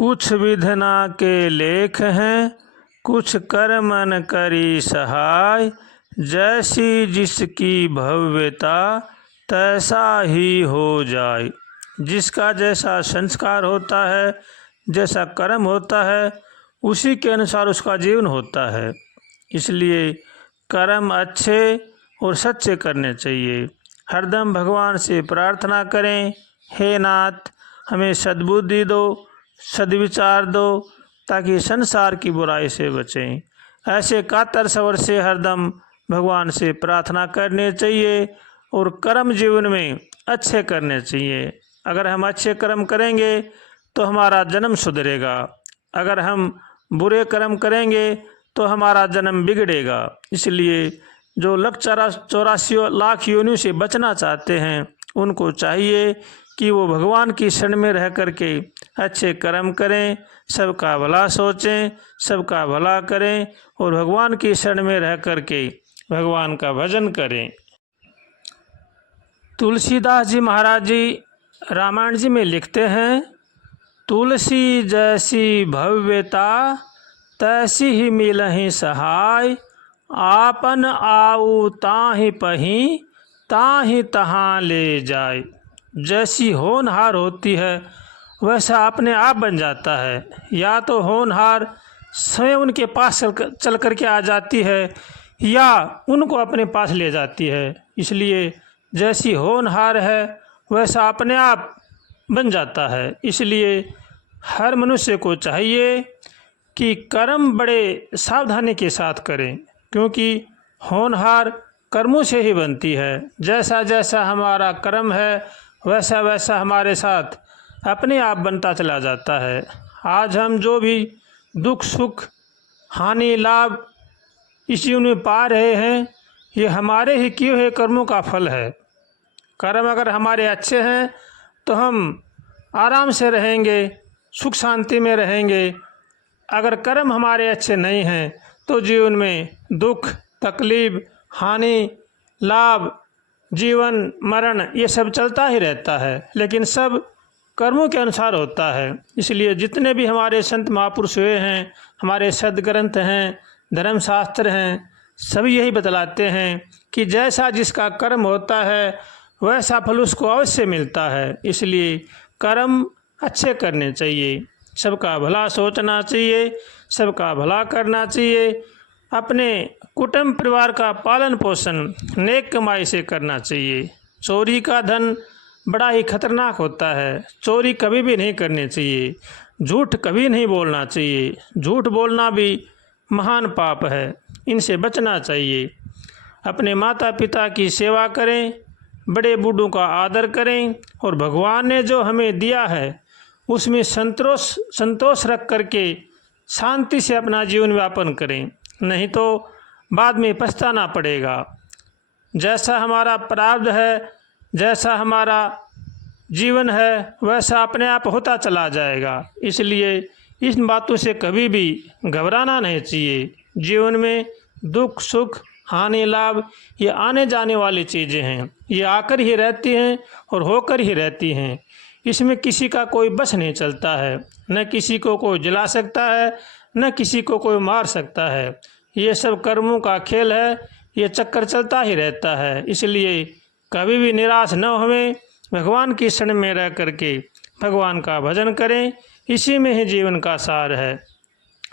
कुछ विधना के लेख हैं, कुछ कर्मन करी सहाय। जैसी जिसकी भव्यता तैसा ही हो जाए। जिसका जैसा संस्कार होता है, जैसा कर्म होता है, उसी के अनुसार उसका जीवन होता है। इसलिए कर्म अच्छे और सच्चे करने चाहिए। हरदम भगवान से प्रार्थना करें, हे नाथ हमें सद्बुद्धि दो, सद्विचार दो, ताकि संसार की बुराई से बचें। ऐसे कातर स्वर से हरदम भगवान से प्रार्थना करनी चाहिए और कर्म जीवन में अच्छे करने चाहिए। अगर हम अच्छे कर्म करेंगे तो हमारा जन्म सुधरेगा, अगर हम बुरे कर्म करेंगे तो हमारा जन्म बिगड़ेगा। इसलिए जो 1,84,00,000 योनियों से बचना चाहते हैं, उनको चाहिए कि वो भगवान की शरण में रह करके अच्छे कर्म करें, सबका भला सोचें, सबका भला करें और भगवान की शरण में रह करके भगवान का भजन करें। तुलसीदास जी महाराज जी रामायण जी में लिखते हैं, तुलसी जैसी भव्यता तैसी ही मिलहि सहाय। आपन आऊ ताहि पहीं ताहि तहाँ ले जाए। जैसी होनहार होती है वैसा अपने आप बन जाता है। या तो होनहार स्वयं उनके पास चल कर के आ जाती है या उनको अपने पास ले जाती है। इसलिए जैसी होनहार है वैसा अपने आप बन जाता है। इसलिए हर मनुष्य को चाहिए कि कर्म बड़े सावधानी के साथ करें, क्योंकि होनहार कर्मों से ही बनती है। जैसा जैसा हमारा कर्म है वैसा वैसा हमारे साथ अपने आप बनता चला जाता है। आज हम जो भी दुख सुख हानि लाभ इस जीवन में पा रहे हैं, ये हमारे ही किए हुए कर्मों का फल है। कर्म अगर हमारे अच्छे हैं तो हम आराम से रहेंगे, सुख शांति में रहेंगे। अगर कर्म हमारे अच्छे नहीं हैं तो जीवन में दुख तकलीफ हानि लाभ जीवन मरण ये सब चलता ही रहता है, लेकिन सब कर्मों के अनुसार होता है। इसलिए जितने भी हमारे संत महापुरुष हुए हैं, हमारे सदग्रंथ हैं, धर्मशास्त्र हैं, सभी यही बतलाते हैं कि जैसा जिसका कर्म होता है वैसा फल उसको अवश्य मिलता है। इसलिए कर्म अच्छे करने चाहिए, सबका भला सोचना चाहिए, सबका भला करना चाहिए। अपने कुटुंब परिवार का पालन पोषण नेक कमाई से करना चाहिए। चोरी का धन बड़ा ही खतरनाक होता है, चोरी कभी भी नहीं करनी चाहिए। झूठ कभी नहीं बोलना चाहिए, झूठ बोलना भी महान पाप है, इनसे बचना चाहिए। अपने माता पिता की सेवा करें, बड़े बूढ़ों का आदर करें और भगवान ने जो हमें दिया है उसमें संतोष रख करके शांति से अपना जीवन यापन करें, नहीं तो बाद में पछताना पड़ेगा। जैसा हमारा प्रारब्ध है, जैसा हमारा जीवन है वैसा अपने आप होता चला जाएगा। इसलिए इन बातों से कभी भी घबराना नहीं चाहिए। जीवन में दुख सुख हानि लाभ ये आने जाने वाली चीज़ें हैं, ये आकर ही रहती हैं और होकर ही रहती हैं। इसमें किसी का कोई बस नहीं चलता है, न किसी को कोई जला सकता है, न किसी को कोई मार सकता है। ये सब कर्मों का खेल है, ये चक्कर चलता ही रहता है। इसलिए कभी भी निराश न होवें, भगवान की शरण में रह करके भगवान का भजन करें, इसी में ही जीवन का सार है।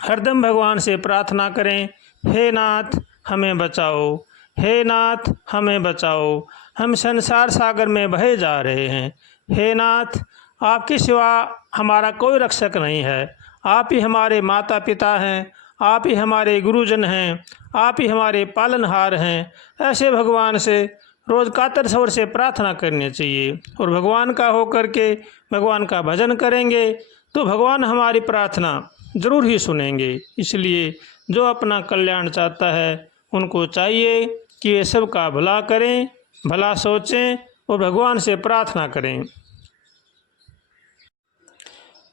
हरदम भगवान से प्रार्थना करें, हे नाथ हमें बचाओ, हे नाथ हमें बचाओ, हम संसार सागर में बहे जा रहे हैं। हे नाथ आपके सिवा हमारा कोई रक्षक नहीं है, आप ही हमारे माता पिता हैं, आप ही हमारे गुरुजन हैं, आप ही हमारे पालनहार हैं। ऐसे भगवान से रोज़ कातर स्वर से प्रार्थना करनी चाहिए और भगवान का हो करके भगवान का भजन करेंगे तो भगवान हमारी प्रार्थना ज़रूर ही सुनेंगे। इसलिए जो अपना कल्याण चाहता है उनको चाहिए कि ये सब का भला करें, भला सोचें और भगवान से प्रार्थना करें।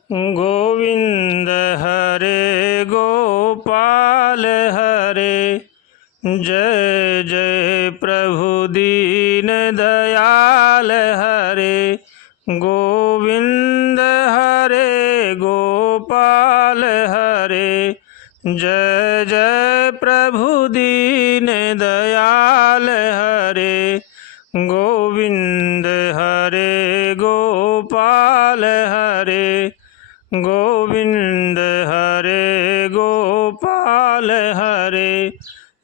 गोविंद हरे गोपाल हरे, जय जय प्रभु दीन दयाल हरे। गोविंद हरे गोपाल गोपाल हरे। जय जय प्रभु दीन दयाल हरे। गोविंद हरे गोपाल हरे। गोविंद हरे गोपाल हरे।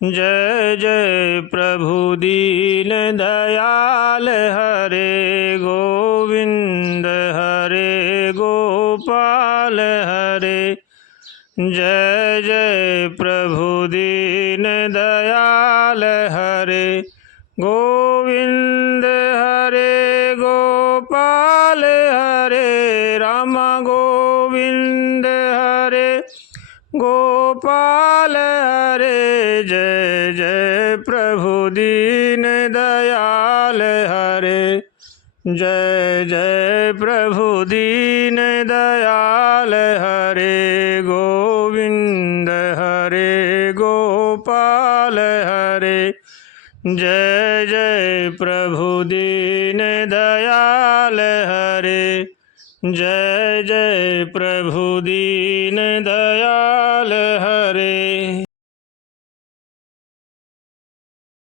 जय जय प्रभु दीन दयाल हरे। गोविंद हरे गोपाल हरे। जय जय प्रभु दीन दयाल हरे। गोविंद हरे गोपाल हरे। राम गोविंद हरे गोपाल हरे। जय जय प्रभु दीन दयाल हरे। जय जय प्रभु दीन दयाल हरे। गोविंद हरे गोपाल हरे। जय जय प्रभु दीन दयाल हरे। जय जय प्रभु दीन दयाल हरे।